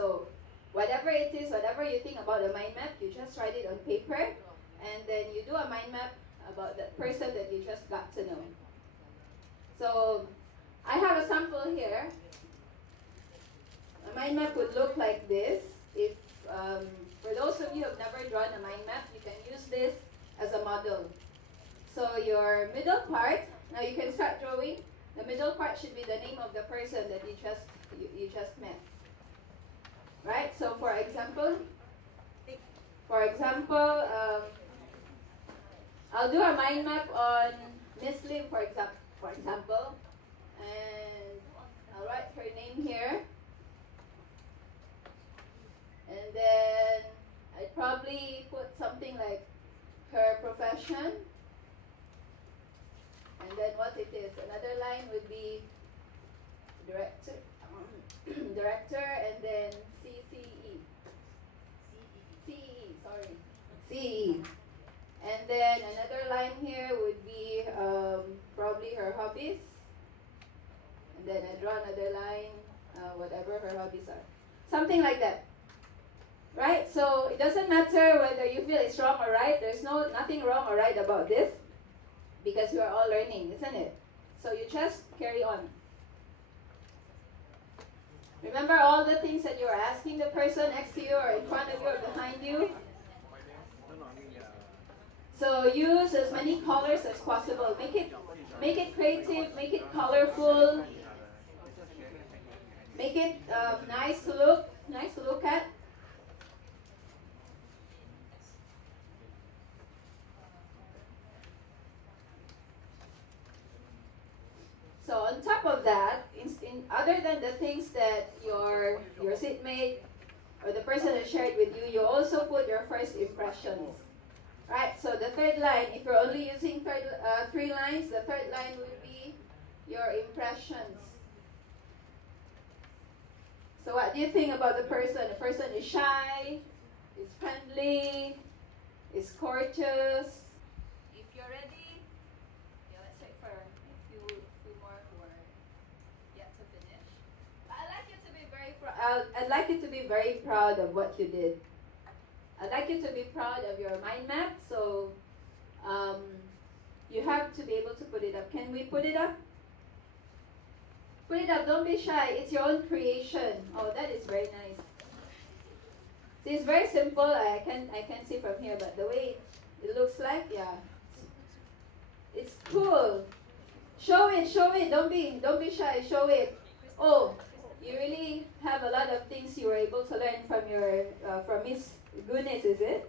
So whatever it is, whatever you think about a mind map, you just write it on paper, and then you do a mind map about that person that you just got to know. So I have a sample here. A mind map would look like this. If for those of you who have never drawn a mind map, you can use this as a model. So your middle part, now you can start drawing. The middle part should be the name of the person that you just met. Right? So for example, I'll do a mind map on Miss Lim, for example, and I'll write her name here. And then I'd probably put something like her profession, and then what it is. Another line would be director, and then CE. And then another line here would be probably her hobbies, and then I draw another line, whatever her hobbies are. Something like that. Right? So it doesn't matter whether you feel it's wrong or right. There's nothing wrong or right about this, because you are all learning, isn't it? So you just carry on. Remember all the things that you're asking the person next to you or in front of you or behind you. So use as many colors as possible. Make it creative, make it colorful, make it nice to look at. So on top of that, other than the things that your seatmate or the person has shared with you, you also put your first impressions. Right, so the third line, if you're only using 3 lines, the third line would be your impressions. So what do you think about the person? The person is shy, is friendly, is courteous. If you're ready, let's wait for a few more who are yet to finish. I'd like you to be very proud of what you did. I'd like you to be proud of your mind map, so you have to be able to put it up. Can we put it up? Put it up, don't be shy. It's your own creation. Oh, that is very nice. See, it's very simple. I can't see from here, but the way it looks like, yeah. It's cool. Show it. Don't be shy. Show it. Oh, you really have a lot of things you were able to learn from your from Miss Goodness, is it?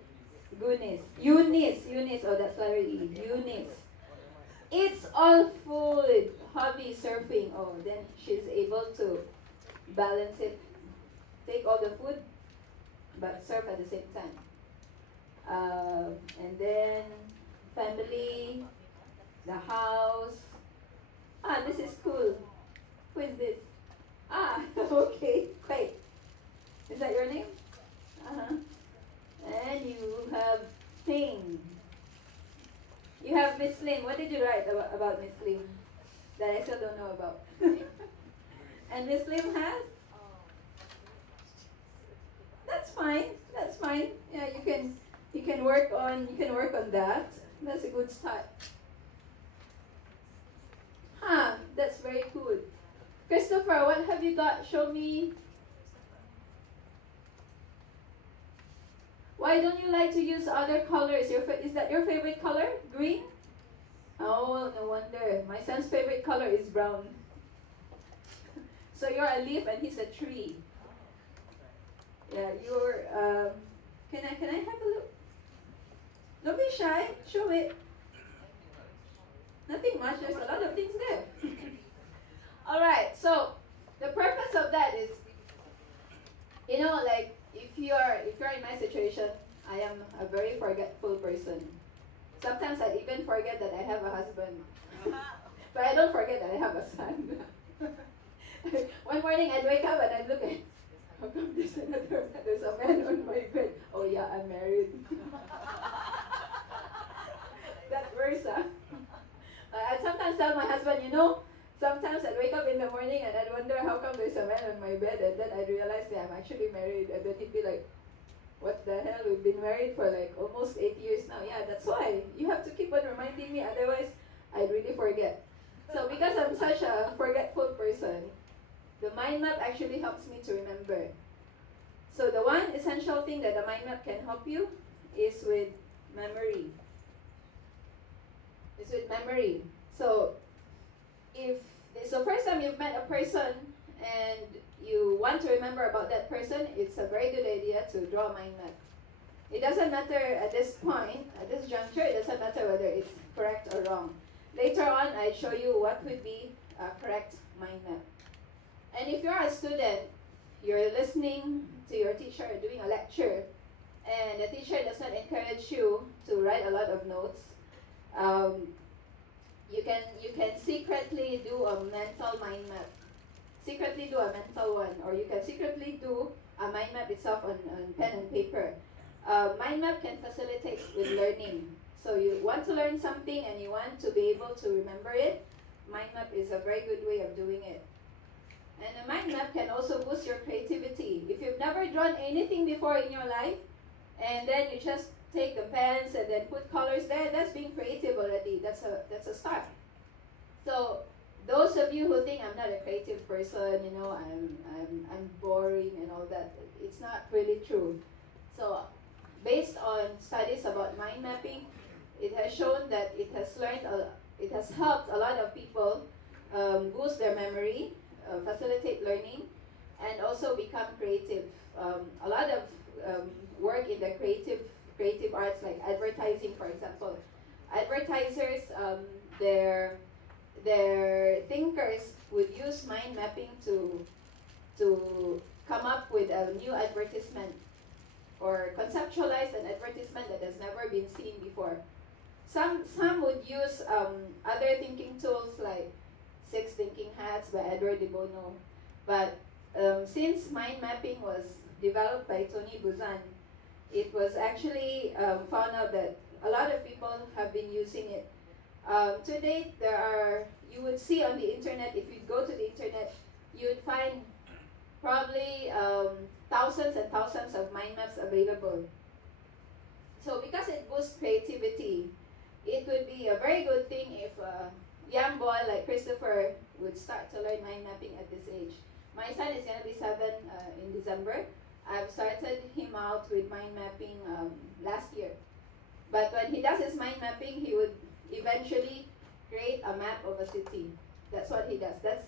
Goodness. Eunice. Oh, that's already Eunice. It's all food. Hobby surfing. Oh, then she's able to balance it. Take all the food, but surf at the same time. And then family, the house. Ah, this is cool. Who is this? Ah, okay. Wait. Is that your name? Uh-huh. And you have Ping. You have Miss Lim. What did you write about Miss Lim that I still don't know about? And Miss Lim has? That's fine. Yeah, you can work on that. That's a good start. That's very cool. Christopher, what have you got? Show me. Why don't you like to use other colors? Is that your favorite color? Green? Oh, no wonder. My son's favorite color is brown. So you're a leaf and he's a tree. Yeah, you're, can I have a look? Don't be shy. Show it. Nothing much. There's a lot of things there. Alright, so the purpose of that is, like, if you're in my situation, I am a very forgetful person. Sometimes I even forget that I have a husband. But I don't forget that I have a son. One morning I'd wake up and I'd look at, how come there's a man on my bed? Oh yeah, I'm married. That verse, I'd sometimes tell my husband, sometimes I'd wake up in the morning and I'd wonder how come there's a man on my bed, and then I'd realize, I'm actually married. And then he'd be like, what the hell? We've been married for like almost 8 years now. Yeah, that's why. You have to keep on reminding me, otherwise I'd really forget. So because I'm such a forgetful person, the mind map actually helps me to remember. So the one essential thing that the mind map can help you is with memory. It's with memory. So if it's the first time you've met a person and you want to remember about that person, it's a very good idea to draw a mind map. It doesn't matter at this point, at this juncture, it doesn't matter whether it's correct or wrong. Later on, I show you what would be a correct mind map. And if you're a student, you're listening to your teacher doing a lecture, and the teacher does not encourage you to write a lot of notes, you can secretly do a mental mind map. Secretly do a mental one, or you can secretly do a mind map itself on pen and paper. Mind map can facilitate with learning. So you want to learn something and you want to be able to remember it, mind map is a very good way of doing it. And a mind map can also boost your creativity. If you've never drawn anything before in your life, and then you just take the pens and then put colors there, that's being creative already. That's a start. So those of you who think I'm not a creative person, you know, I'm boring and all that, it's not really true. So based on studies about mind mapping, it has shown that it has helped a lot of people boost their memory, facilitate learning, and also become creative. A lot of work in the creative arts, like advertising, for example. Advertisers, their thinkers would use mind mapping to come up with a new advertisement or conceptualize an advertisement that has never been seen before. Some would use other thinking tools like Six Thinking Hats by Edward de Bono. But since mind mapping was developed by Tony Buzan, it was actually found out that a lot of people have been using it. To date, you would see on the internet, if you go to the internet, you would find probably thousands and thousands of mind maps available. So because it boosts creativity, it would be a very good thing if a young boy like Christopher would start to learn mind mapping at this age. My son is going to be 7 in December. I've started him out with mind mapping last year. But when he does his mind mapping, he would eventually create a map of a city. That's what he does. That's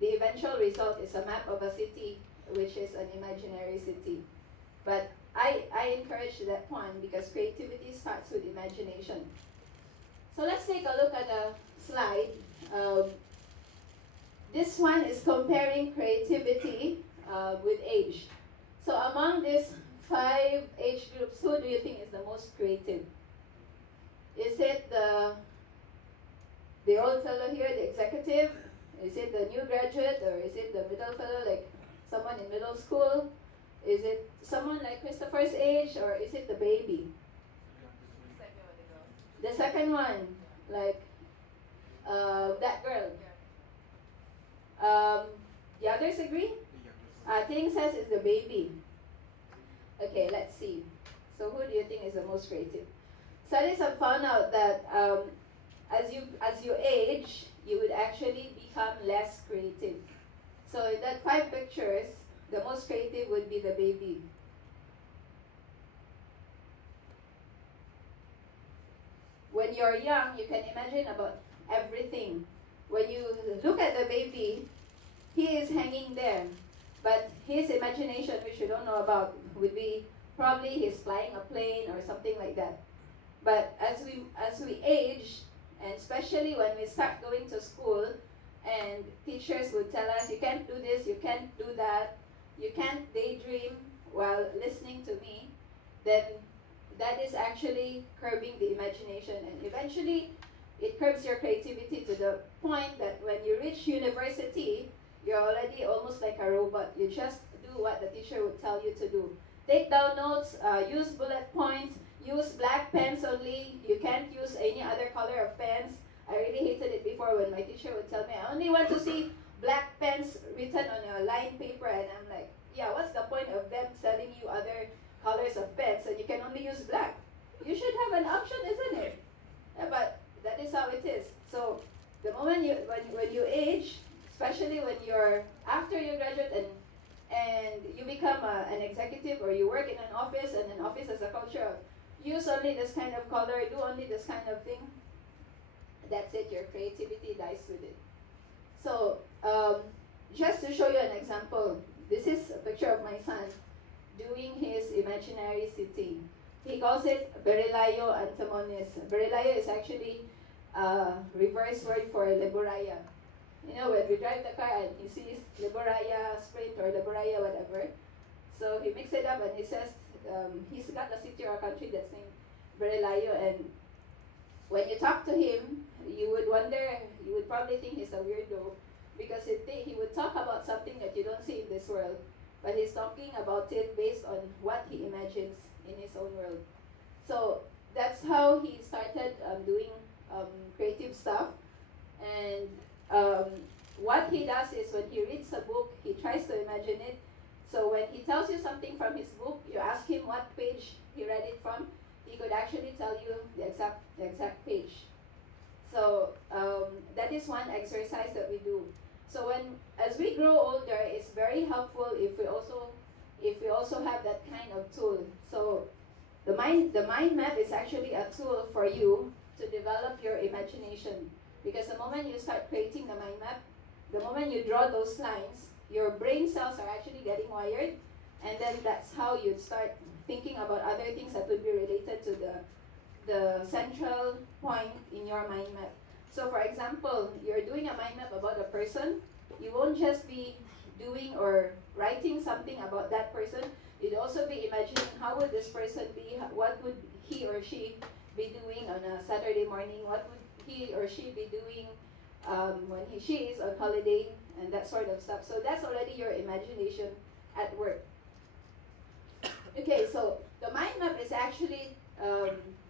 the eventual result, is a map of a city, which is an imaginary city. But I encourage that one because creativity starts with imagination. So let's take a look at a slide. This one is comparing creativity with age. So among these 5 age groups, who do you think is the most creative? Is it the old fellow here, the executive? Is it the new graduate, or is it the middle fellow, like someone in middle school? Is it someone like Christopher's age, or is it the baby? The second one, like that girl. The others agree? Ting says it's the baby. Okay, let's see. So who do you think is the most creative? Studies have found out that as you age, you would actually become less creative. So in that 5 pictures, the most creative would be the baby. When you're young, you can imagine about everything. When you look at the baby, he is hanging there. But his imagination, which you don't know about, would be probably he's flying a plane or something like that. But as we age, and especially when we start going to school, and teachers would tell us, you can't do this, you can't do that, you can't daydream while listening to me, then that is actually curbing the imagination, and eventually it curbs your creativity to the point that when you reach university, you're already almost like a robot. You just do what the teacher would tell you to do. Take down notes, use bullet points, use black pens only. You can't use any other color of pens. I really hated it before when my teacher would tell me, I only want to see black pens written on a lined paper, and I'm like, yeah, what's the them selling you other colors of pens and you can only use black. You should have an option, isn't it? But that is how it is. So the moment when you age, especially when you're after you graduate and you become an executive or you work in an office and an office has a culture of use only this kind of color, do only this kind of thing, that's it, your creativity dies with it. So just to show you an example, this is a picture of my son doing his imaginary city. He calls it Berilayo Antamonis. Berilayo is actually a reverse word for Leboraya. You know, when we drive the car and he sees Leboraya Sprint or Leboraya whatever, so he mixes it up and he says he's got a city or a country that's named Berilayo, and when you talk to him, you would probably think he's a weirdo because he would talk about something that you don't see in this world, but he's talking about it based on what he imagines in his own world. So that's how he started doing creative stuff. And what he does is when he reads a book, he tries to imagine it. So when he tells you something from his book, you ask him what page he read it from, he could actually tell you the exact page. So that is one exercise that we do. So as we grow older, it's very helpful if we also have that kind of tool. So the mind map is actually a tool for you to develop your imagination. Because the moment you start creating the mind map, the moment you draw those lines, your brain cells are actually getting wired, and then that's how you start thinking about other things that would be related to the central point in your mind map. So for example, you're doing a mind map about a person, you won't just be doing or writing something about that person, you'd also be imagining how would this person be, what would he or she be doing on a Saturday morning, what would he or she be doing when she is on holiday, and that sort of stuff. So that's already your imagination at work. Okay, so the mind map is actually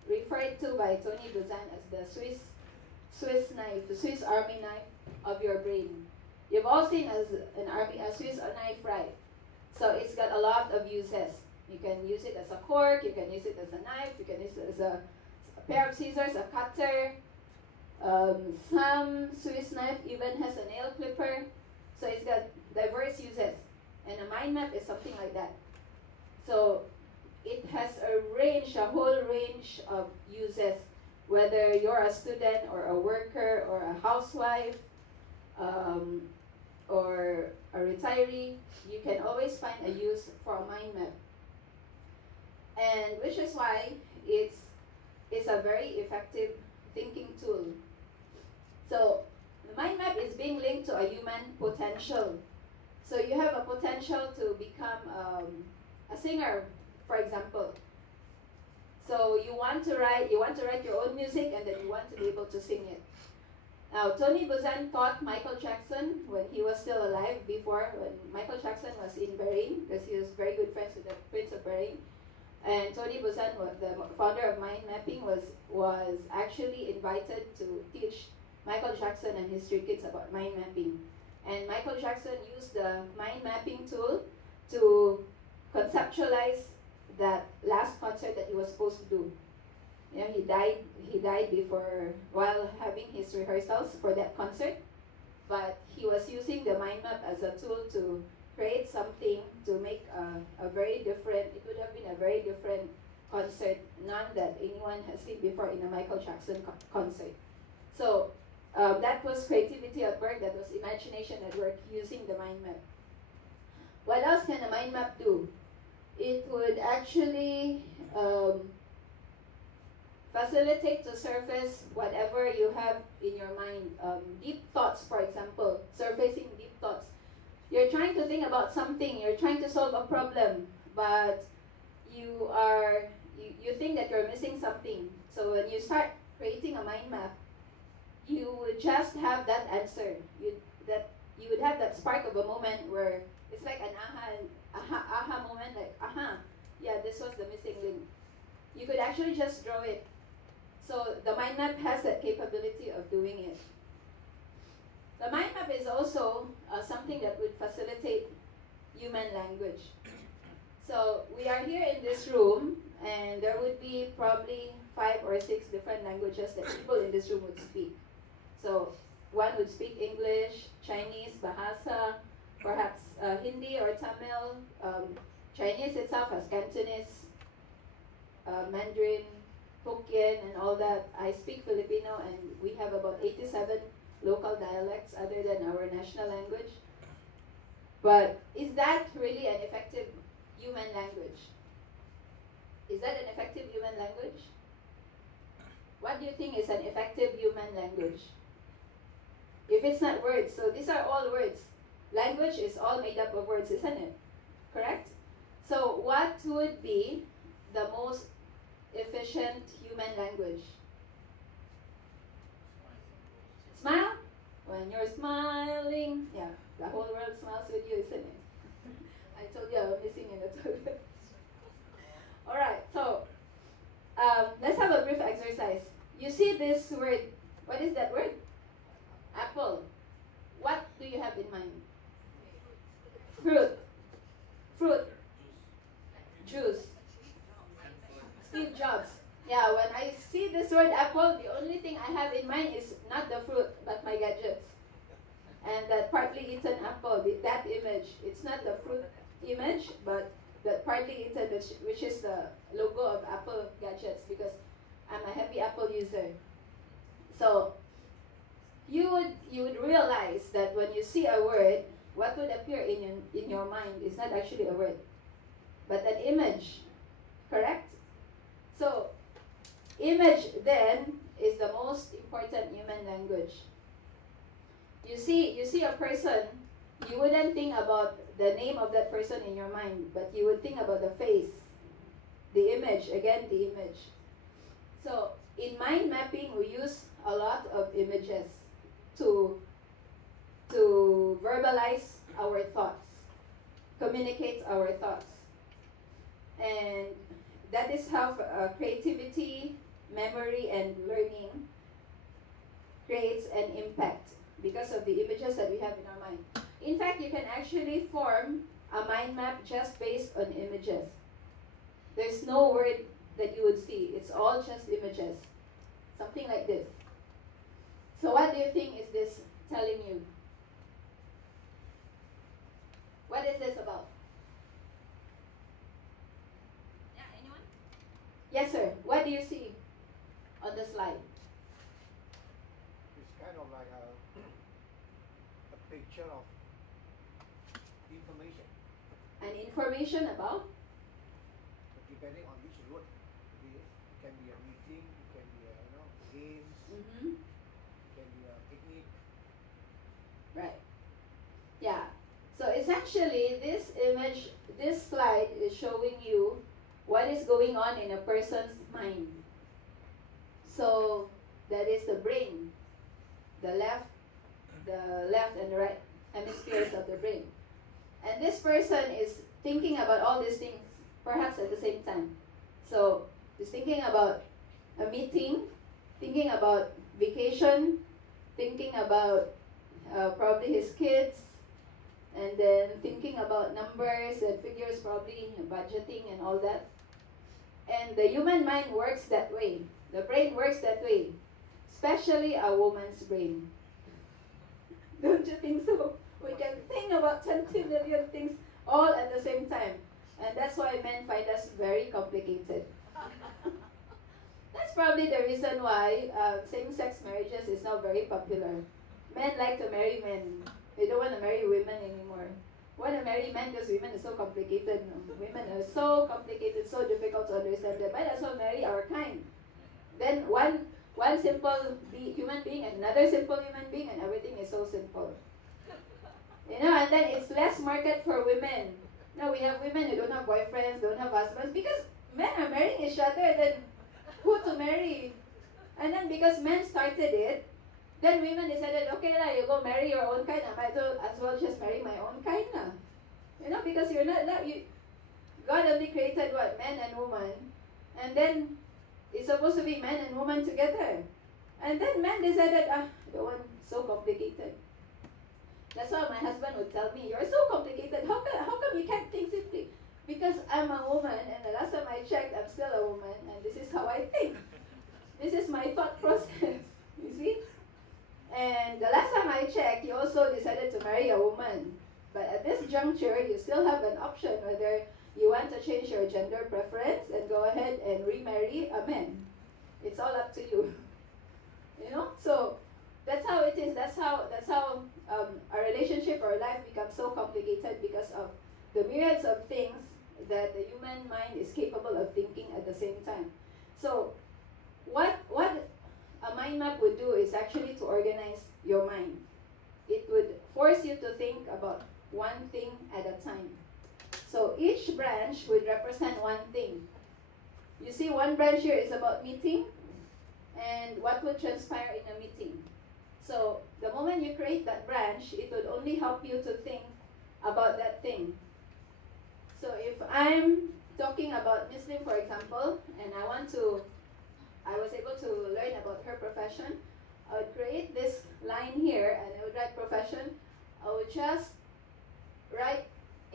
referred to by Tony Buzan as the Swiss knife, the Swiss army knife of your brain. You've all seen a Swiss knife, right? So it's got a lot of uses. You can use it as a cork, you can use it as a knife, you can use it as a pair of scissors, a cutter. Some Swiss knife even has a nail clipper. So it's got diverse uses. And a mind map is something like that. So it has a whole range of uses, whether you're a student or a worker or a housewife or a retiree, you can always find a use for a mind map. And which is why it's a very effective thinking tool. So the mind map is being linked to a human potential. So you have a potential to become a singer, for example. So you want to write your own music, and then you want to be able to sing it. Now, Tony Buzan taught Michael Jackson when he was still alive, when Michael Jackson was in Bahrain, because he was very good friends with the Prince of Bahrain. And Tony Buzan, the founder of mind mapping, was actually invited to teach Michael Jackson and his 3 kids about mind mapping. And Michael Jackson used the mind mapping tool to conceptualize that last concert that he was supposed to do. You know, he died while having his rehearsals for that concert, but he was using the mind map as a tool to create something to make a very different, it would have been a very different concert, none that anyone has seen before in a Michael Jackson concert. So that was creativity at work, that was imagination at work, using the mind map. What else can a mind map do? It would actually facilitate to surface whatever you have in your mind. Deep thoughts, for example, surfacing deep thoughts. You're trying to think about something, you're trying to solve a problem, but you think that you're missing something. So when you start creating a mind map, you would just have that answer. You would have that spark of a moment where it's like an aha moment, like, yeah, this was the missing link. You could actually just draw it. So the mind map has that capability of doing it. The mind map is also something that would facilitate human language. So we are here in this room, and there would be probably 5 or 6 different languages that people in this room would speak. So one would speak English, Chinese, Bahasa, perhaps Hindi or Tamil. Chinese itself has Cantonese, Mandarin, Hokkien, and all that. I speak Filipino, and we have about 87 local dialects other than our national language. But is that really an effective human language? Is that an effective human language? What do you think is an effective human language? If it's not words, so these are all words. Language is all made up of words, isn't it? Correct? So what would be the most efficient human language? Smile? When you're smiling, yeah, the whole world smiles with you, isn't it? I told you I was missing in the toilet. Alright, so let's have a brief exercise. You see this word. What is that word? Apple. What do you have in mind? Fruit. Fruit. Juice. Steve Jobs. Yeah, when I see this word apple, the only thing I have in mind is not the fruit, but my gadgets. And that partly eaten apple, that image. It's not the fruit image, but that partly eaten, which is the logo of Apple gadgets, because I'm a happy Apple user. So you would realize that when you see a word, what would appear in your mind is not actually a word, but an image. Correct? So image then is the most important human language. You see a person, you wouldn't think about the name of that person in your mind, but you would think about the face, the image, again the image. So in mind mapping, we use a lot of images to verbalize our thoughts, communicate our thoughts. And that is how creativity, memory, and learning creates an impact because of the images that we have in our mind. In fact, you can actually form a mind map just based on images. There's no word that you would see. It's all just images. Something like this. So what do you think is this telling you? What is this about? Yeah, anyone? Yes, sir. What do you see on the slide? It's kind of like a picture of information. An information about? Depending on which road it is. It can be a meeting, it can be a games, Mm-hmm. it can be a picnic. Right. Yeah. So essentially, this image, this slide is showing you what is going on in a person's mind. So that is the brain, the left and the right hemispheres of the brain. And this person is thinking about all these things perhaps at the same time. So he's thinking about a meeting, thinking about vacation, thinking about probably his kids, and then thinking about numbers and figures, probably budgeting and all that. And the human mind works that way. The brain works that way, especially a woman's brain. Don't you think so? We can think about 20 million things all at the same time. And that's why men find us very complicated. That's probably the reason why same-sex marriages is not very popular. Men like to marry men. They don't want to marry women anymore. Want to marry men because women are so complicated. Women are so complicated, so difficult to understand. They might as well marry our kind. Then one simple human being and another simple human being, and everything is so simple. And then it's less market for women. No, we have women who don't have boyfriends, don't have husbands, because men are marrying each other, then who to marry? And then because men started it, then women decided, okay lah, you go marry your own kind, I might as well just marry my own kind lah. Because you're not, God only created what? Man and woman. And then it's supposed to be man and woman together. And then men decided, I don't want so complicated. That's why my husband would tell me, you're so complicated. How come you can't think simply? Because I'm a woman, and the last time I checked, I'm still a woman, and this is how I think. This is my thought process, you see? And the last time I checked, you also decided to marry a woman. But at this juncture, you still have an option whether you want to change your gender preference and go ahead and remarry a man. It's all up to you. You know? So that's how it is. That's how a relationship or life becomes so complicated because of the myriads of things that the human mind is capable of thinking at the same time. So what a mind map would do is actually to organize your mind. It would force you to think about one thing at a time. So each branch would represent one thing. You see, one branch here is about meeting and what would transpire in a meeting. So the moment you create that branch, it would only help you to think about that thing. So if I'm talking about Muslim, for example, and I was able to learn about her profession, I would create this line here and I would write profession. I would just write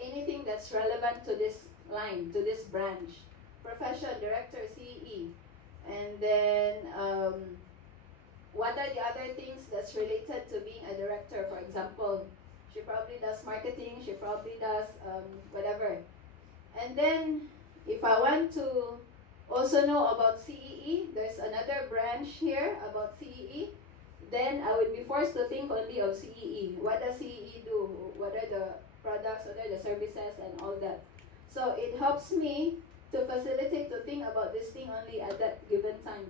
anything that's relevant to this line, to this branch. Profession, director, CE. And then what are the other things that's related to being a director? For example, she probably does marketing, she probably does whatever. And then if I want to also know about CEE, there's another branch here about CEE, then I would be forced to think only of CEE. What does CEE do? What are the products, what are the services, and all that. So it helps me to facilitate to think about this thing only at that given time.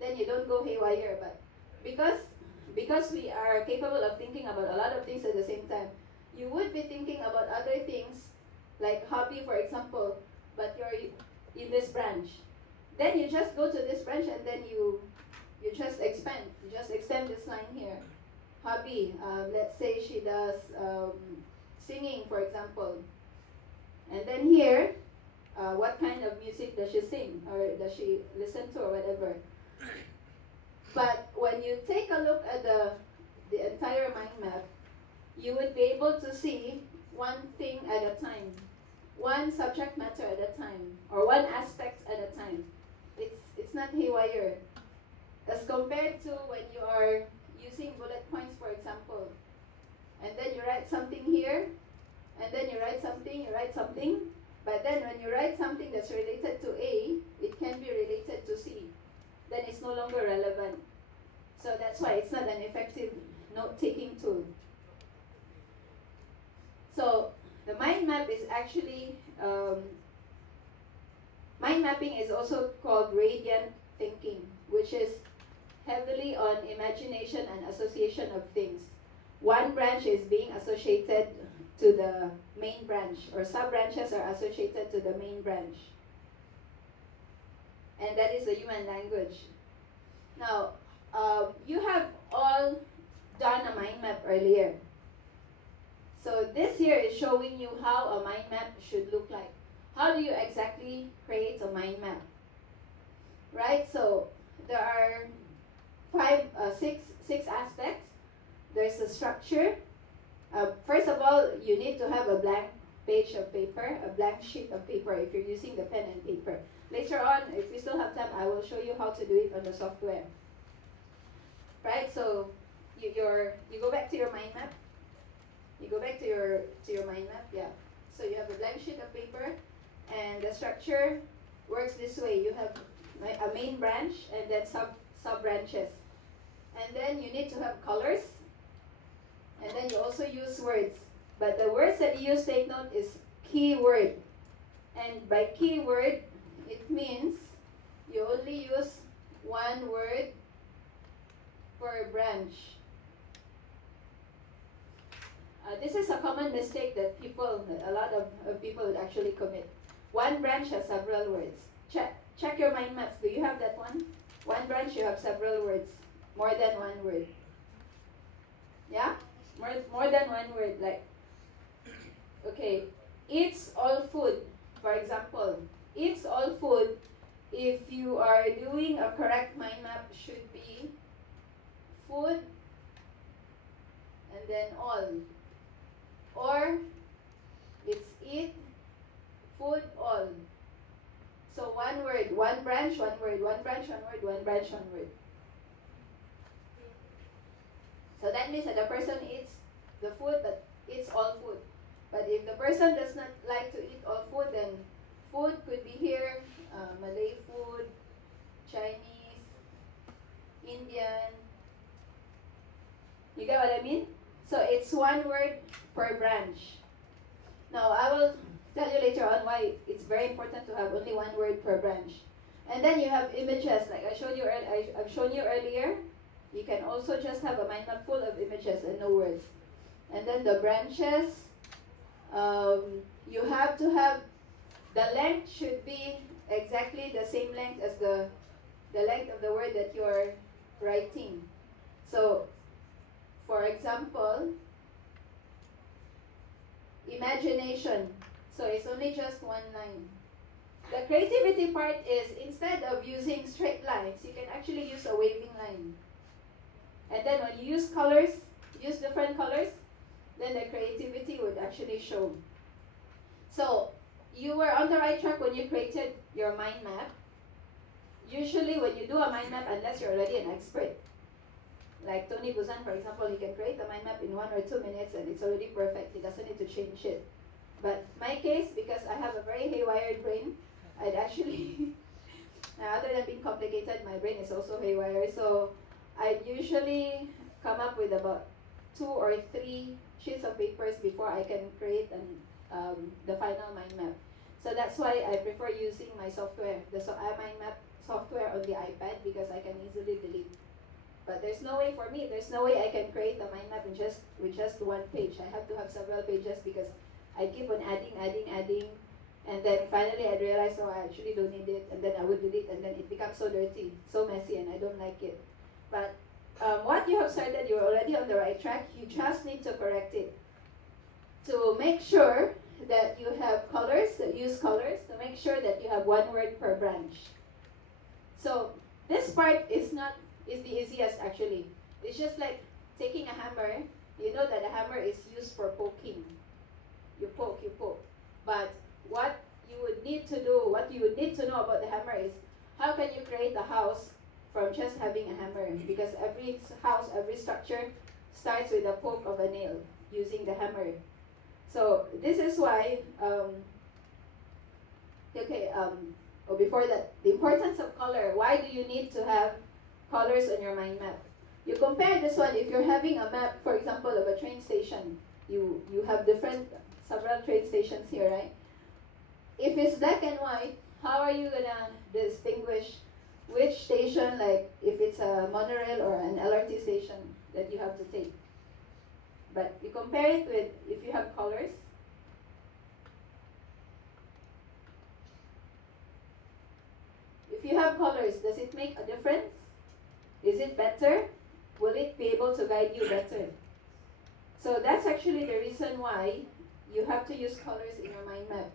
Then you don't go haywire, but because we are capable of thinking about a lot of things at the same time, you would be thinking about other things, like hobby, for example, but you're in this branch. Then you just go to this branch and then you just expand. You just extend this line here. Hobby, let's say she does singing, for example. And then here, what kind of music does she sing or does she listen to or whatever. But when you take a look at the entire mind map, you would be able to see one thing at a time, one subject matter at a time, or one aspect at a time. It's not haywire. As compared to when you are using bullet points, for example, and then you write something here, and then you write something, but then when you write something that's related to A, it can be related to C. Then it's no longer relevant. So that's why it's not an effective note-taking tool. So the mind map is actually, mind mapping is also called radiant thinking, which is heavily on imagination and association of things. One branch is being associated to the main branch, or sub-branches are associated to the main branch. And that is the human language. Now, you have all done a mind map earlier. So this here is showing you how a mind map should look like. How do you exactly create a mind map? Right, so there are six aspects. There's a structure. First of all, you need to have a blank page of paper, a blank sheet of paper if you're using the pen and paper. Later on, if we still have time, I will show you how to do it on the software. Right, so you go back to your mind map. You go back to your mind map, yeah. So you have a blank sheet of paper, and the structure works this way. You have a main branch and then sub branches. And then you need to have colors. And then you also use words. But the words that you use, take note, is keyword. And by keyword, it means you only use one word per branch. This is a common mistake that a lot of people would actually commit. One branch has several words. Check your mind maps. Do you have that one? One branch, you have several words. More than one word. Yeah? More than one word. Like, okay, eats all food, for example. Eats all food, if you are doing a correct mind map, should be food and then all. Or it's eat, food, all. branch, one word, one branch, one word, one branch, one word. So that means that the person eats the food but eats all food. But if the person does not like to eat all food, then food could be here, Malay food, Chinese, Indian. You get what I mean? So it's one word per branch. Now I will tell you later on why it's very important to have only one word per branch. And then you have images, like I've shown you earlier. You can also just have a mind map full of images and no words. And then the branches, you have to have, the length should be exactly the same length as the length of the word that you're writing. So, for example, imagination. So it's only just one line. The creativity part is, instead of using straight lines, you can actually use a waving line. And then when you use colors, use different colors, then the creativity would actually show. So you were on the right track when you created your mind map. Usually when you do a mind map, unless you're already an expert, like Tony Buzan, for example, he can create a mind map in 1 or 2 minutes and it's already perfect. He doesn't need to change it. But my case, because I have a very haywired brain, I'd actually, other than being complicated, my brain is also haywire. So I'd usually come up with about 2 or 3 sheets of papers before I can create the final mind map. So that's why I prefer using my software, the mind map software on the iPad, because I can easily delete. But there's no way for me, there's no way I can create a mind map with just one page. I have to have several pages because I keep on adding, and then finally I realize, oh, I actually don't need it, and then I would delete, and then it becomes so dirty, so messy, and I don't like it. But what you have started, you're already on the right track. You just need to correct it. To make sure that you have colors, use colors, to make sure that you have one word per branch. So this part is the easiest actually. It's just like taking a hammer. You know that a hammer is used for poking. You poke. But what you would need to know about the hammer is, how can you create a house from just having a hammer? Because every house, every structure starts with a poke of a nail using the hammer. So this is why, before that, the importance of color. Why do you need to have colors on your mind map? You compare this one, if you're having a map, for example, of a train station, you have several train stations here, right? If it's black and white, how are you gonna distinguish which station, like if it's a monorail or an LRT station that you have to take? But you compare it with if you have colors. If you have colors, does it make a difference? Is it better? Will it be able to guide you better? So that's actually the reason why you have to use colors in your mind map.